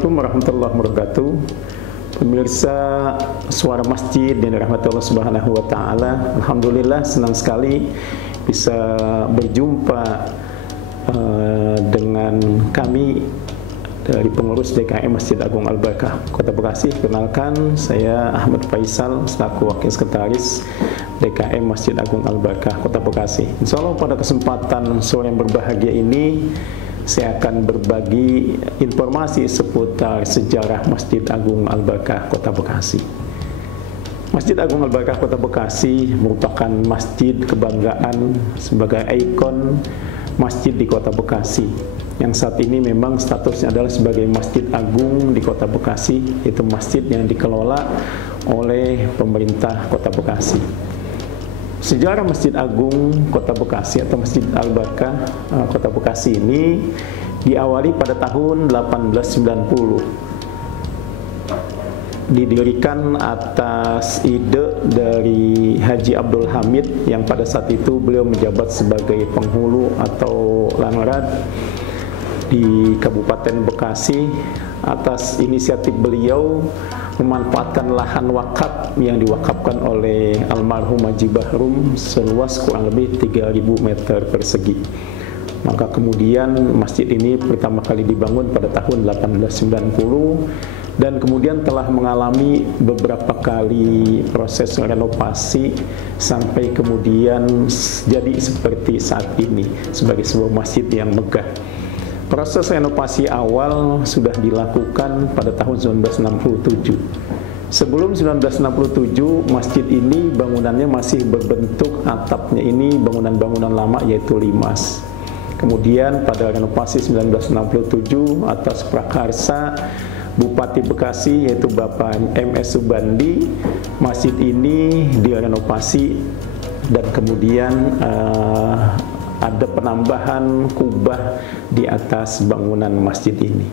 Assalamualaikum warahmatullahi wabarakatuh. Pemirsa Suara Masjid yang dirahmati Allah Subhanahu wa taala, alhamdulillah senang sekali bisa berjumpa dengan kami dari pengurus DKM Masjid Agung Al-Barakah Kota Bekasi. Kenalkan, saya Ahmad Faisal selaku Wakil Sekretaris DKM Masjid Agung Al-Barakah Kota Bekasi. Insya Allah pada kesempatan sore yang berbahagia ini saya akan berbagi informasi seputar sejarah Masjid Agung Al-Barakah Kota Bekasi. Masjid Agung Al-Barakah Kota Bekasi merupakan masjid kebanggaan sebagai ikon masjid di Kota Bekasi, yang saat ini memang statusnya adalah sebagai Masjid Agung di Kota Bekasi, yaitu masjid yang dikelola oleh pemerintah Kota Bekasi. Sejarah Masjid Agung Kota Bekasi atau Masjid Al-Barakah Kota Bekasi ini diawali pada tahun 1890. Didirikan atas ide dari Haji Abdul Hamid yang pada saat itu beliau menjabat sebagai penghulu atau langrad di Kabupaten Bekasi. Atas inisiatif beliau memanfaatkan lahan wakaf yang diwakafkan oleh almarhum Haji Bahrum seluas kurang lebih 3.000 meter persegi. Maka kemudian masjid ini pertama kali dibangun pada tahun 1890 dan kemudian telah mengalami beberapa kali proses renovasi sampai kemudian jadi seperti saat ini sebagai sebuah masjid yang megah. Proses renovasi awal sudah dilakukan pada tahun 1967. Sebelum 1967, masjid ini bangunannya masih berbentuk atapnya ini bangunan-bangunan lama yaitu limas. Kemudian pada renovasi 1967 atas prakarsa Bupati Bekasi yaitu Bapak MS Subandi, masjid ini direnovasi dan kemudian ada penambahan kubah di atas bangunan masjid ini.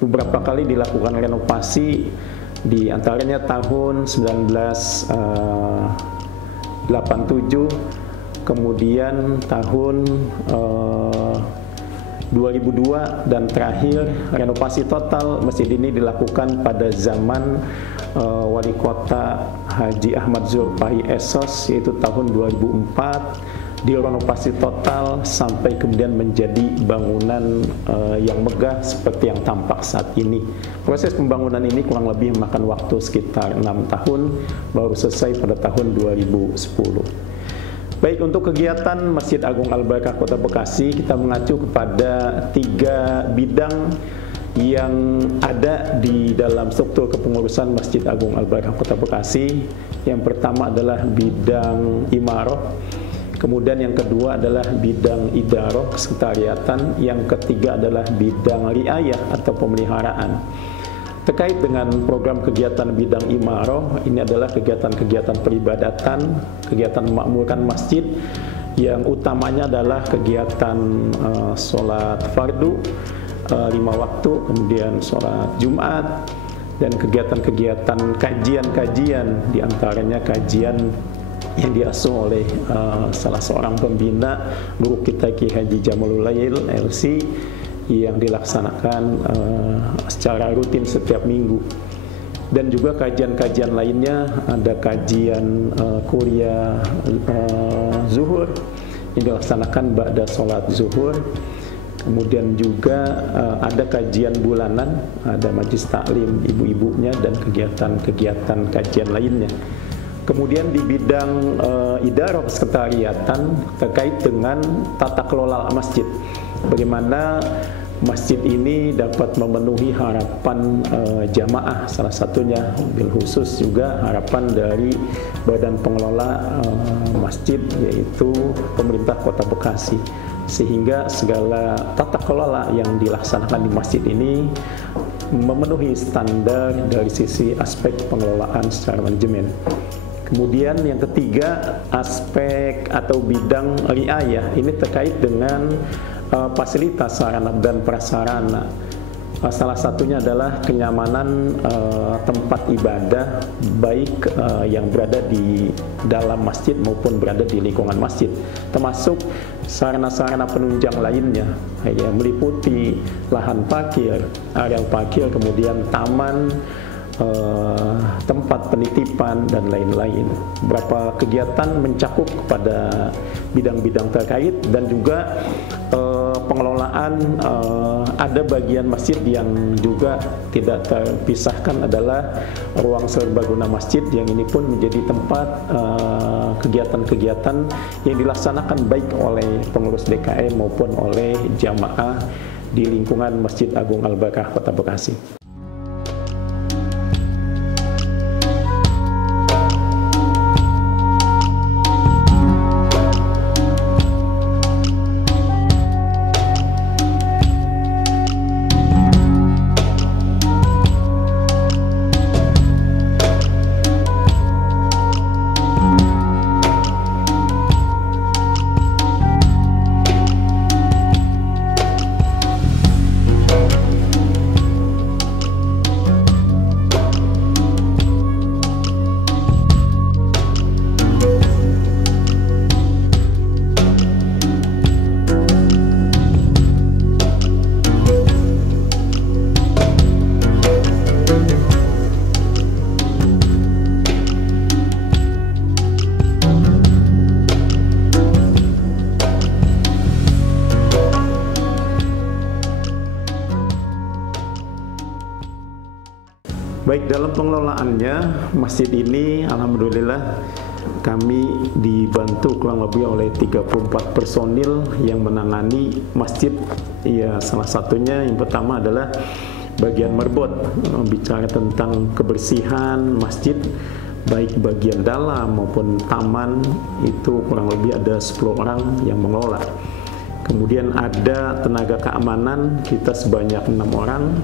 Beberapa kali dilakukan renovasi, di antaranya tahun 1987, kemudian tahun 2002, dan terakhir renovasi total masjid ini dilakukan pada zaman Wali Kota Haji Ahmad Zulfahi Esos, yaitu tahun 2004. Direnovasi total sampai kemudian menjadi bangunan yang megah seperti yang tampak saat ini. Proses pembangunan ini kurang lebih memakan waktu sekitar 6 tahun, baru selesai pada tahun 2010. Baik, untuk kegiatan Masjid Agung Al-Barakah Kota Bekasi, kita mengacu kepada 3 bidang yang ada di dalam struktur kepengurusan Masjid Agung Al-Barakah Kota Bekasi. Yang pertama adalah bidang imaroh, kemudian yang kedua adalah bidang idaroh kesekretariatan, yang ketiga adalah bidang riayah atau pemeliharaan. Terkait dengan program kegiatan bidang imaroh, ini adalah kegiatan-kegiatan peribadatan, kegiatan memakmurkan masjid, yang utamanya adalah kegiatan sholat fardu 5 waktu, kemudian sholat Jumat, dan kegiatan-kegiatan kajian-kajian, diantaranya kajian yang diasuh oleh salah seorang pembina, guru kita Ki Haji Jamalul Lail LC, yang dilaksanakan secara rutin setiap minggu. Dan juga kajian-kajian lainnya, ada kajian kuliah zuhur yang dilaksanakan ba'da sholat zuhur. Kemudian juga ada kajian bulanan, ada majelis taklim ibu-ibunya dan kegiatan-kegiatan kajian lainnya. Kemudian di bidang idarah sekretariatan terkait dengan tata kelola masjid, bagaimana masjid ini dapat memenuhi harapan jamaah, salah satunya bil khusus juga harapan dari badan pengelola masjid, yaitu pemerintah Kota Bekasi, sehingga segala tata kelola yang dilaksanakan di masjid ini memenuhi standar dari sisi aspek pengelolaan secara manajemen. Kemudian yang ketiga, aspek atau bidang riayah, ini terkait dengan fasilitas sarana dan prasarana. Salah satunya adalah kenyamanan tempat ibadah, baik yang berada di dalam masjid maupun berada di lingkungan masjid, termasuk sarana-sarana penunjang lainnya, yang meliputi lahan parkir, area parkir, kemudian taman, tempat penitipan, dan lain-lain. Beberapa kegiatan mencakup kepada bidang-bidang terkait, dan juga pengelolaan ada bagian masjid yang juga tidak terpisahkan adalah ruang serbaguna masjid, yang ini pun menjadi tempat kegiatan-kegiatan yang dilaksanakan baik oleh pengurus DKM maupun oleh jamaah di lingkungan Masjid Agung Al-Barakah Kota Bekasi. Baik, dalam pengelolaannya masjid ini alhamdulillah kami dibantu kurang lebih oleh 34 personil yang menangani masjid. Ya, salah satunya yang pertama adalah bagian merbot, bicara tentang kebersihan masjid, baik bagian dalam maupun taman, itu kurang lebih ada 10 orang yang mengelola. Kemudian ada tenaga keamanan, kita sebanyak 6 orang.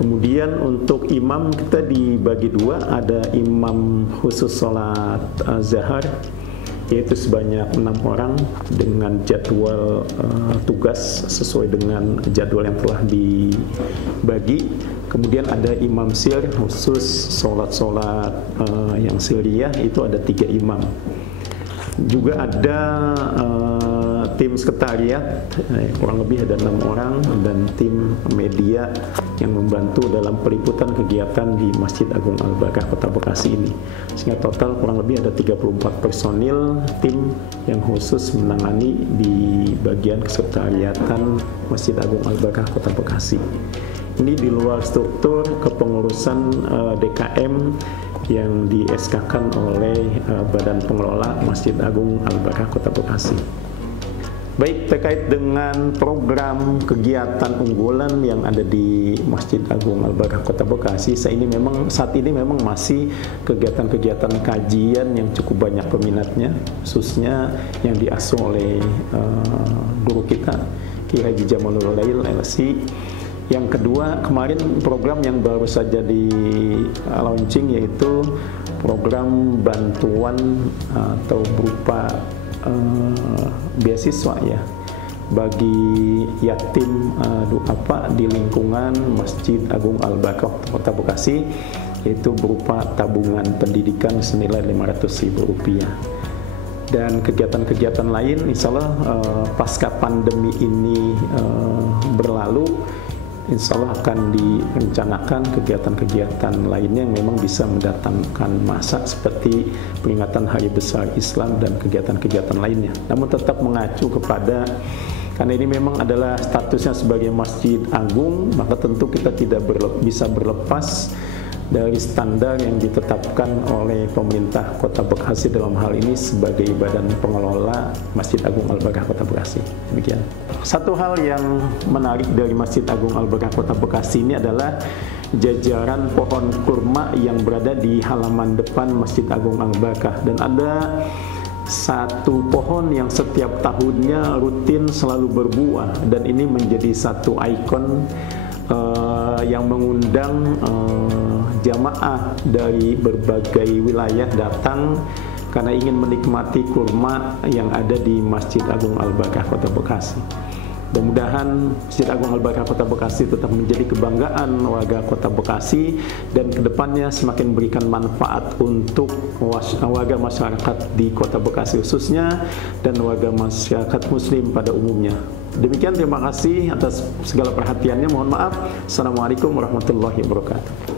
Kemudian untuk imam kita dibagi dua, ada imam khusus sholat zahar, yaitu sebanyak 6 orang dengan jadwal tugas sesuai dengan jadwal yang telah dibagi. Kemudian ada imam sir khusus sholat-sholat yang siriyah, itu ada 3 imam. Juga ada tim sekretariat, kurang lebih ada 6 orang, dan tim media yang membantu dalam peliputan kegiatan di Masjid Agung Al-Barakah Kota Bekasi ini. Sehingga total kurang lebih ada 34 personil tim yang khusus menangani di bagian kesekretariatan Masjid Agung Al-Barakah Kota Bekasi. Ini di luar struktur kepengurusan DKM yang di SK-kan oleh Badan Pengelola Masjid Agung Al-Barakah Kota Bekasi. Baik, terkait dengan program kegiatan unggulan yang ada di Masjid Agung Al-Barakah Kota Bekasi, saat ini memang masih kegiatan-kegiatan kajian yang cukup banyak peminatnya, khususnya yang diasuh oleh guru kita, Ki Haji Jamalul Lail LC. Yang kedua, kemarin program yang baru saja di launching, yaitu program bantuan atau berupa beasiswa ya bagi yatim duafa di lingkungan Masjid Agung Al-Barakah Kota Bekasi, yaitu berupa tabungan pendidikan senilai Rp500.000. Dan kegiatan-kegiatan lain insya Allah pasca pandemi ini berlalu, insya Allah akan direncanakan kegiatan-kegiatan lainnya yang memang bisa mendatangkan massa, seperti peringatan Hari Besar Islam dan kegiatan-kegiatan lainnya. Namun tetap mengacu kepada Karena ini memang adalah statusnya sebagai masjid agung, maka tentu kita tidak bisa berlepas dari standar yang ditetapkan oleh pemerintah Kota Bekasi dalam hal ini sebagai badan pengelola Masjid Agung Al-Barkah Kota Bekasi. Demikian. Satu hal yang menarik dari Masjid Agung Al-Barkah Kota Bekasi ini adalah jajaran pohon kurma yang berada di halaman depan Masjid Agung Al-Barkah, dan ada satu pohon yang setiap tahunnya rutin selalu berbuah, dan ini menjadi satu ikon yang mengundang jamaah dari berbagai wilayah datang karena ingin menikmati kurma yang ada di Masjid Agung Al-Barkah Kota Bekasi. Mudah-mudahan Masjid Agung Al-Barkah Kota Bekasi tetap menjadi kebanggaan warga Kota Bekasi dan kedepannya semakin memberikan manfaat untuk warga masyarakat di Kota Bekasi khususnya dan warga masyarakat Muslim pada umumnya. Demikian, terima kasih atas segala perhatiannya. Mohon maaf. Assalamualaikum warahmatullahi wabarakatuh.